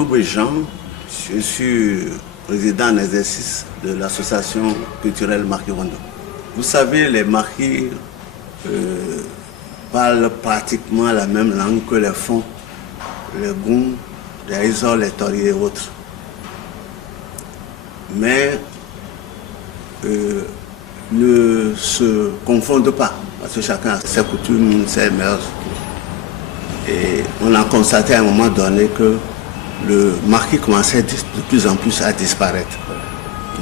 nom Jean, je suis président en exercice de l'association culturelle Marquis Rondo. Vous savez, les Marquis parlent pratiquement la même langue que les Fonds, les Goum, les Isor, les Tori et autres. Mais ne se confondent pas, parce que chacun a ses coutumes, ses mœurs. Et on a constaté à un moment donné que le Marquis commençait de plus en plus à disparaître.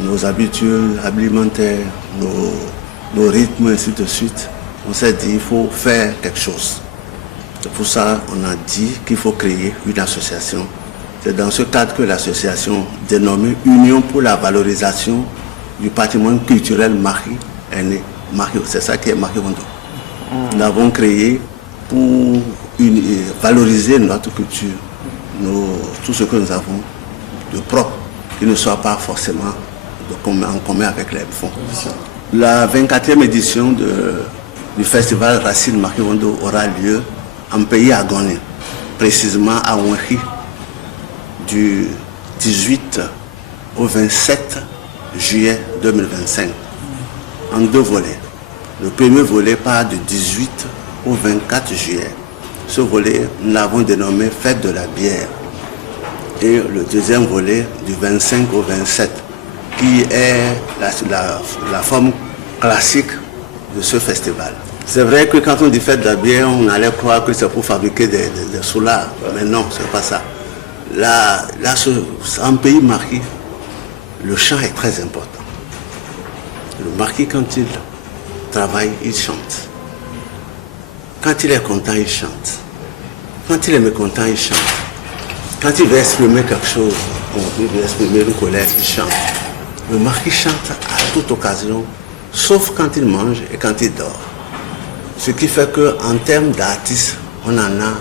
Nos habitudes alimentaires, nos rythmes, ainsi de suite. On s'est dit qu'il faut faire quelque chose. C'est pour ça qu'on a dit qu'il faut créer une association. C'est dans ce cadre que l'association dénommée Union pour la valorisation du patrimoine culturel Marquis est née. C'est ça qui est Marquis Rondo. Nous l'avons créé pour valoriser notre culture, tout ce que nous avons de propre, qui ne soit pas forcément en commun avec les fonds. La 24e édition du festival Racine Marquis Rondo aura lieu en pays agoné, précisément à Ouenchi, du 18 au 27 juillet 2025, en 2 volets. Le premier volet part du 18 au 24 juillet. Ce volet, nous l'avons dénommé Fête de la bière. Et le deuxième volet, du 25 au 27, qui est la forme classique de ce festival. C'est vrai que quand on dit Fête de la bière, on allait croire que c'est pour fabriquer des soulards. Mais non, ce n'est pas ça. Là, en pays Marquis, le chant est très important. Le Marquis, quand il travaille, il chante. Quand il est content, il chante. Quand il est mécontent, il chante. Quand il veut exprimer quelque chose, il veut exprimer une colère, il chante. Le Marquis chante à toute occasion, sauf quand il mange et quand il dort. Ce qui fait qu'en termes d'artistes, on en a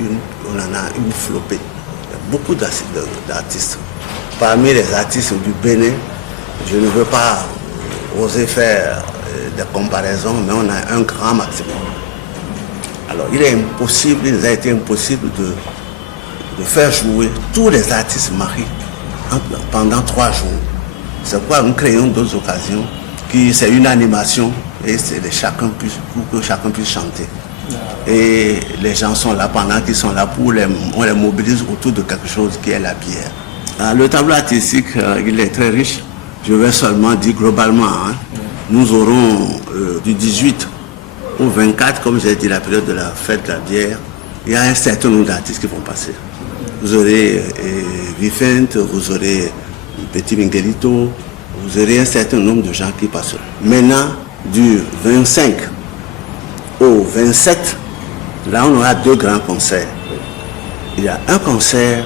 une flopée. Il y a beaucoup d'artistes. Parmi les artistes du Bénin, je ne veux pas oser faire des comparaisons, mais on a un grand maximum. Alors il nous a été impossible de faire jouer tous les artistes Marquis pendant 3 jours. C'est pourquoi nous créons d'autres occasions, c'est une animation et c'est pour que chacun puisse chanter. Et les gens sont là pendant qu'ils sont là, on les mobilise autour de quelque chose qui est la bière. Alors, le tableau artistique, il est très riche. Je vais seulement dire globalement, nous aurons du 18 au 24, comme j'ai dit, la période de la fête de la bière, il y a un certain nombre d'artistes qui vont passer. Vous aurez Vicente, vous aurez Petit Miguelito, vous aurez un certain nombre de gens qui passeront. Maintenant, du 25 au 27, là on aura 2 grands concerts. Il y a un concert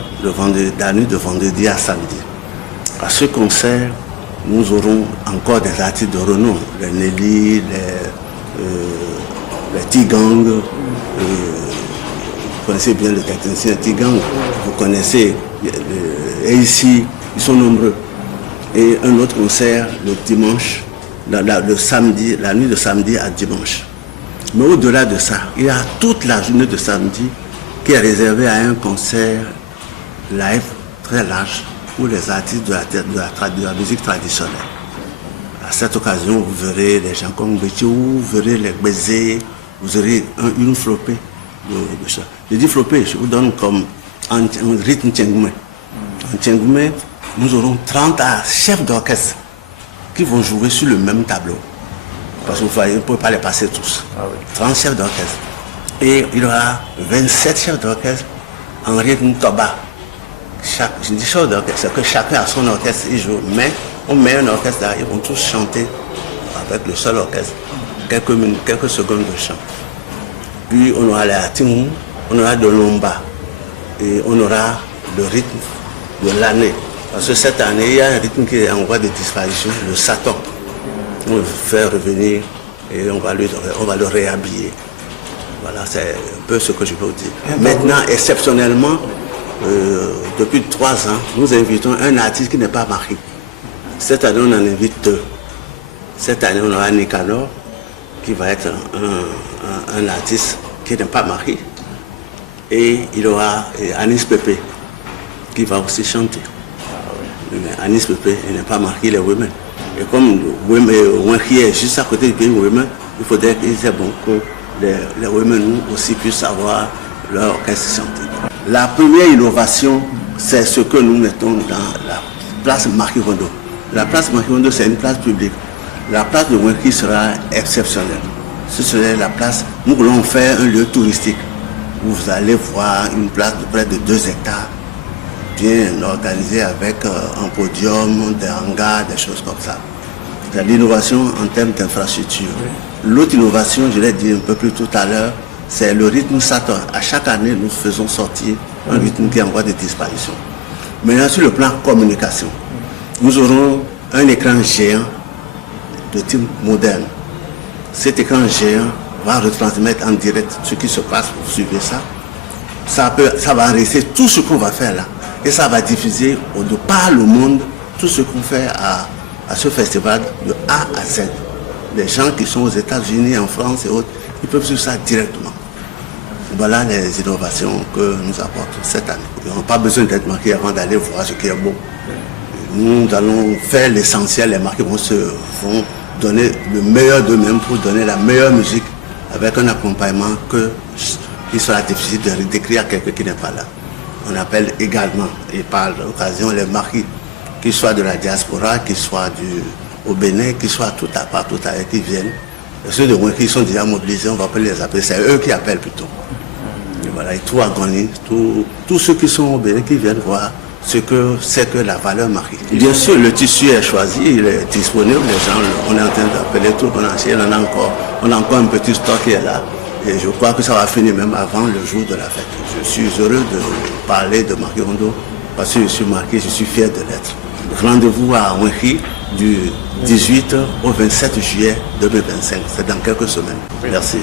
la nuit de vendredi à samedi. À ce concert, nous aurons encore des artistes de renom, les Nelly, les Tigang, vous connaissez bien le technicien Tigang, vous connaissez, et ici, ils sont nombreux. Et un autre concert le dimanche, le samedi, la nuit de samedi à dimanche. Mais au-delà de ça, il y a toute la journée de samedi qui est réservée à un concert live très large pour les artistes de la musique traditionnelle. À cette occasion, vous verrez les gens comme Bétiou, vous verrez les Bézés, vous aurez une flopée de ça. Je dis flopée, je vous donne comme un rythme Tchengoumé. En Tchengoumé, nous aurons 30 chefs d'orchestre qui vont jouer sur le même tableau. Parce que vous ne pouvez pas les passer tous. 30 chefs d'orchestre. Et il y aura 27 chefs d'orchestre en rythme Toba. Je dis chef d'orchestre, c'est que chacun a son orchestre, il joue. Mais on met un orchestre là, ils vont tous chanter avec le seul orchestre. Quelques secondes de chant. Puis on aura la Timou, on aura de l'Omba. Et on aura le rythme de l'année. Parce que cette année, il y a un rythme qui est en voie de disparition, le Satan. On va le faire revenir et on va le réhabiller. Voilà, c'est un peu ce que je peux vous dire. Maintenant, exceptionnellement, depuis 3 ans, nous invitons un artiste qui n'est pas Marquis. Cette année, on en invite 2. Cette année, on aura Nicanor, qui va être un artiste qui n'est pas Marquis. Et il aura Anis Pépé, qui va aussi chanter. Mais Anis Pepe, il n'a pas marqué les women. Et comme Wenki est juste à côté du pays women, il faudrait qu'il soit bon que les women aussi puissent avoir leur orchestre chanter. La première innovation, c'est ce que nous mettons dans la place Marquis Kondo. La place Marquis Kondo, c'est une place publique. La place de Wenki sera exceptionnelle. Ce serait la place, nous voulons faire un lieu touristique où vous allez voir une place de près de 2 hectares, bien organisée avec un podium, des hangars, des choses comme ça. C'est l'innovation en termes d'infrastructure. L'autre innovation, je l'ai dit un peu plus tout à l'heure, c'est le rythme Saturn. À chaque année, nous faisons sortir un rythme qui est en voie de disparition. Maintenant, sur le plan communication, nous aurons un écran géant de type moderne. Cet écran géant va retransmettre en direct ce qui se passe, vous suivez ça. Ça va enregistrer tout ce qu'on va faire là. Et ça va diffuser de par le monde tout ce qu'on fait à ce festival de A à Z. Les gens qui sont aux États-Unis, en France et autres, ils peuvent suivre ça directement. Voilà les innovations que nous apportons cette année. Ils n'ont pas besoin d'être marqués avant d'aller voir ce qui est beau. Nous allons faire l'essentiel, les marqués vont donner le meilleur d'eux-mêmes pour donner la meilleure musique avec un accompagnement qui sera difficile de décrire à quelqu'un qui n'est pas là. On appelle également, et par l'occasion, les marquis, qu'ils soient de la diaspora, qu'ils soient au Bénin, qu'ils soient tout à part, tout à l'heure, qui viennent. Et ceux de moins qui sont déjà mobilisés, on va pas les appeler, c'est eux qui appellent plutôt. Et voilà, et tout agonie, tous ceux qui sont au Bénin, qui viennent voir ce que c'est que la valeur marquée. Bien sûr, le tissu est choisi, il est disponible, les gens, on est en train d'appeler tout le monde entier, on a encore un petit stock qui est là. Et je crois que ça va finir même avant le jour de la fête. Je suis heureux de parler de Marquis Kondo parce que je suis marqué, je suis fier de l'être. Rendez-vous à Wenki du 18 au 27 juillet 2025. C'est dans quelques semaines. Merci.